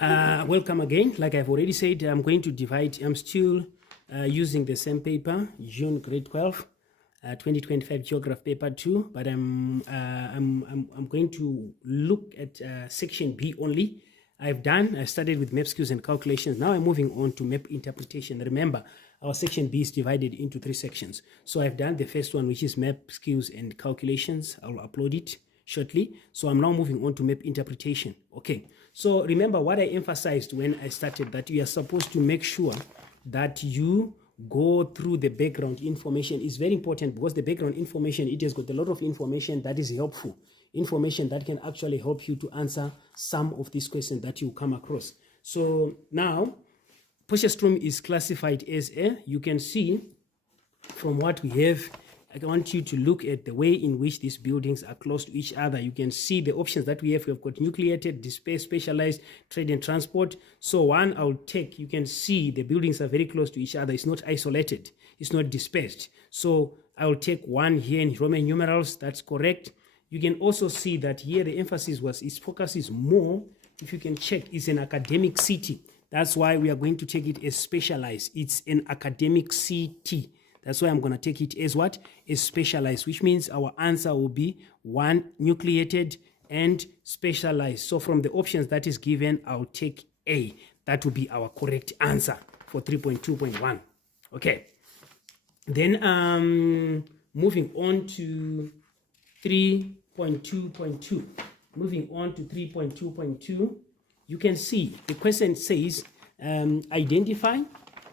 Welcome again. Like I've already said, I'm going to divide. I'm still using the same paper, June grade 12, 2025 Geography paper 2, but I'm going to look at section B only. I started with map skills and calculations. Now I'm moving on to map interpretation. Remember, our section B is divided into 3 sections. So I've done the first one, which is map skills and calculations. I'll upload it shortly. So I'm now moving on to map interpretation. Okay. So remember what I emphasized when I started, that you are supposed to make sure that you go through the background information. Is very important, because the background information, it has got a lot of information that is helpful, information that can actually help you to answer some of these questions that you come across. So now, Potchefstroom is classified as a, you can see from what we have, I want you to look at the way in which these buildings are close to each other. You can see the options that we have. We've got nucleated, dispersed, specialized, trade and transport. So one I'll take, you can see the buildings are very close to each other. It's not isolated. It's not dispersed. So I'll take one here in Roman numerals. That's correct. You can also see that here the emphasis was, its focus is more, if you can check, it's an academic city. That's why we are going to take it as specialized. It's an academic city. That's why I'm going to take it as what? As specialized, which means our answer will be 1, nucleated and specialized. So from the options that is given, I'll take A. That will be our correct answer for 3.2.1. Okay. Then moving on to 3.2.2. Moving on to 3.2.2, you can see the question says identify.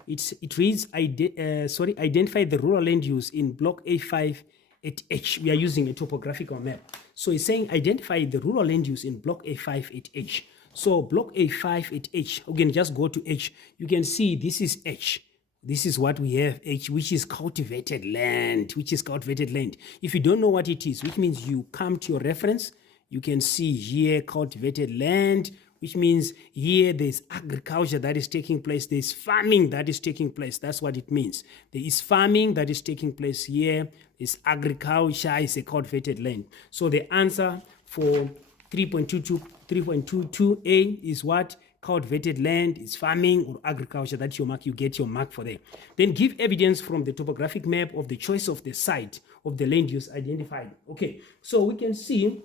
It reads, identify the rural land use in block A5 at H. We are using a topographical map. So it's saying identify the rural land use in block A5 at H. So block A5 at H, we can just go to H. You can see this is H. This is what we have, H, which is cultivated land, If you don't know what it is, which means you come to your reference, you can see here cultivated land, which means here there's agriculture that is taking place, there's farming that is taking place. That's what it means. There is farming that is taking place here, there's agriculture, is a cultivated land. So the answer for 3.22a is what? Cultivated land, is farming or agriculture. That's your mark, you get your mark for there. Then give evidence from the topographic map of the choice of the site of the land use identified. Okay, so we can see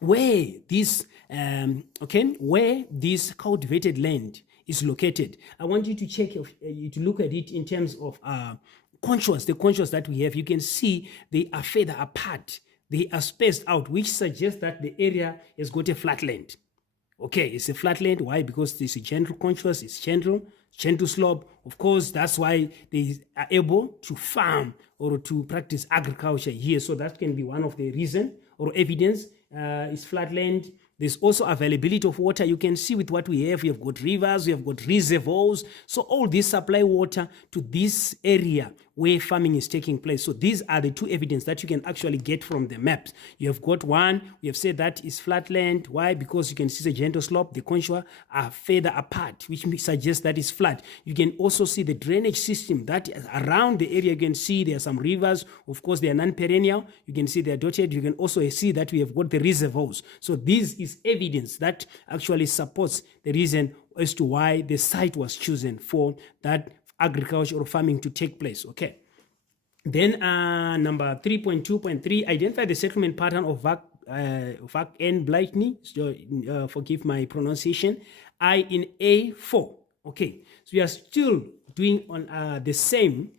where this where this cultivated land is located. I want you to check you to look at it in terms of contours, the contours that we have. You can see they are further apart, they are spaced out, which suggests that the area has got a flat land. Okay, it's a flat land. Why? Because there's a gentle contours, it's gentle slope. Of course, that's why they are able to farm or to practice agriculture here. So that can be one of the reason or evidence. Is flat land. There's also availability of water. You can see with what we have got rivers, we have got reservoirs. So all these supply water to this area where farming is taking place. So these are the 2 evidence that you can actually get from the maps. You have got one, we have said that is flat land. Why? Because you can see the gentle slope, the contour are further apart, which suggests that it's flat. You can also see the drainage system that around the area. You can see there are some rivers. Of course, they are non-perennial. You can see they are dotted. You can also see that we have got the reservoirs. So this is evidence that actually supports the reason as to why the site was chosen for that agriculture or farming to take place. Okay. Then number 3.2.3, identify the settlement pattern of Vac and Blightney. So, forgive my pronunciation. I in A4. Okay. So we are still doing on the same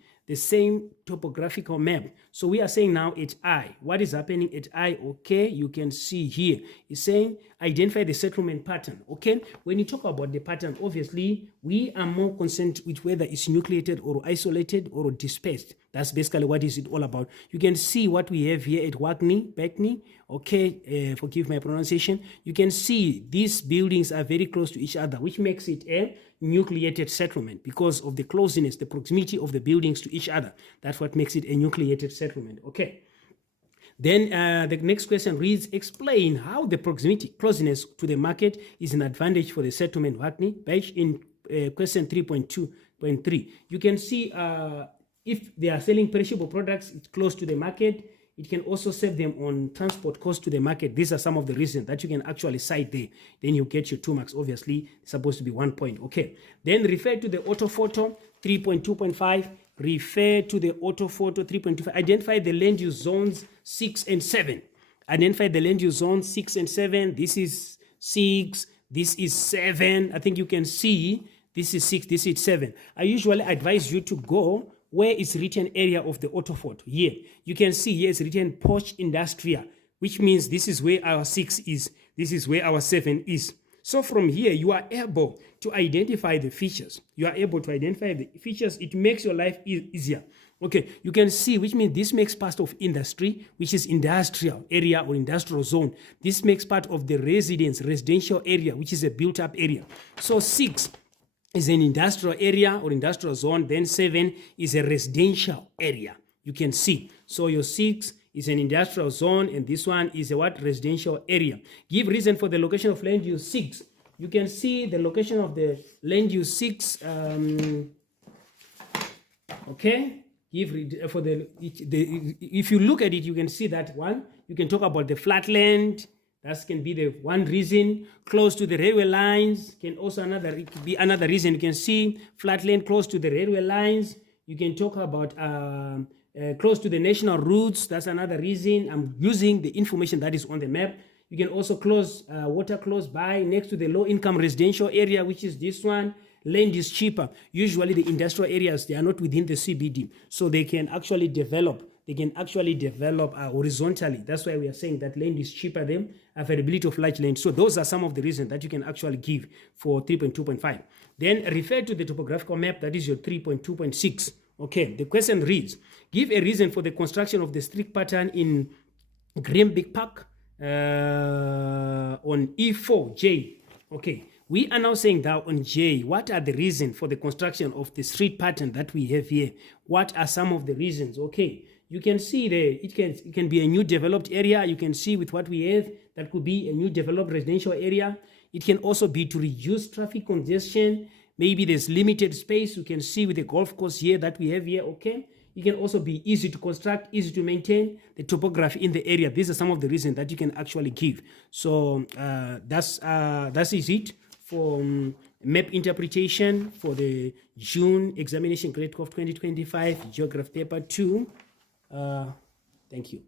topographical map. So we are saying now at I. What is happening at I? Okay, you can see here. It's saying identify the settlement pattern. Okay, when you talk about the pattern, obviously we are more concerned with whether it's nucleated or isolated or dispersed. That's basically what is it all about. You can see what we have here at Beckney. Okay, forgive my pronunciation. You can see these buildings are very close to each other, which makes it a nucleated settlement because of the closeness, the proximity of the buildings to each other. That's what makes it a nucleated settlement. Okay. Then the next question reads, explain how the closeness to the market is an advantage for the settlement Hackney. In question 3.2.3. You can see if they are selling perishable products, it's close to the market. It can also save them on transport costs to the market. These are some of the reasons that you can actually cite there. Then you get your 2 marks. Obviously, it's supposed to be 1 point. Okay. Then refer to the orthophoto 3.2.5. Refer to the orthophoto 3.25. Identify the land use zones 6 and 7. Identify the land use zones 6 and 7. This is 6. This is 7. I think you can see this is 6. This is 7. I usually advise you to go where is written area of the orthophoto. Here, you can see here is written Posh Industrial, which means this is where our 6 is. This is where our 7 is. So from here, you are able to identify the features. You are able to identify the features. It makes your life easier. Okay, you can see, which means this makes part of industry, which is industrial area or industrial zone. This makes part of the residential area, which is a built-up area. So 6 is an industrial area or industrial zone. Then 7 is a residential area. You can see. So your 6 is an industrial zone, and this one is a what? Residential area. Give reason for the location of land use 6. You can see the location of the land use 6. Okay. Give for if you look at it, you can see that one. You can talk about the flatland. That can be the one reason. Close to the railway lines can also it could be another reason. You can see flatland close to the railway lines. You can talk about close to the national routes. That's another reason. I'm using the information that is on the map. You can also water close by next to the low income residential area, which is this one. Land is cheaper. Usually the industrial areas, they are not within the CBD, so they can actually develop. Horizontally. That's why we are saying that land is cheaper than availability of large land. So those are some of the reasons that you can actually give for 3.2.5. Then refer to the topographical map. That is your 3.2.6. Okay, the question reads, give a reason for the construction of the street pattern in Greenbig Park on E4J. Okay, we are now saying that on J, what are the reasons for the construction of the street pattern that we have here? What are some of the reasons? Okay, you can see there, it can be a new developed area. You can see with what we have, that could be a new developed residential area. It can also be to reduce traffic congestion. Maybe there's limited space. You can see with the golf course here that we have here, okay? It can also be easy to construct, easy to maintain the topography in the area. These are some of the reasons that you can actually give. So that is it for map interpretation for the June examination grade 12 2025 geography paper 2. Thank you.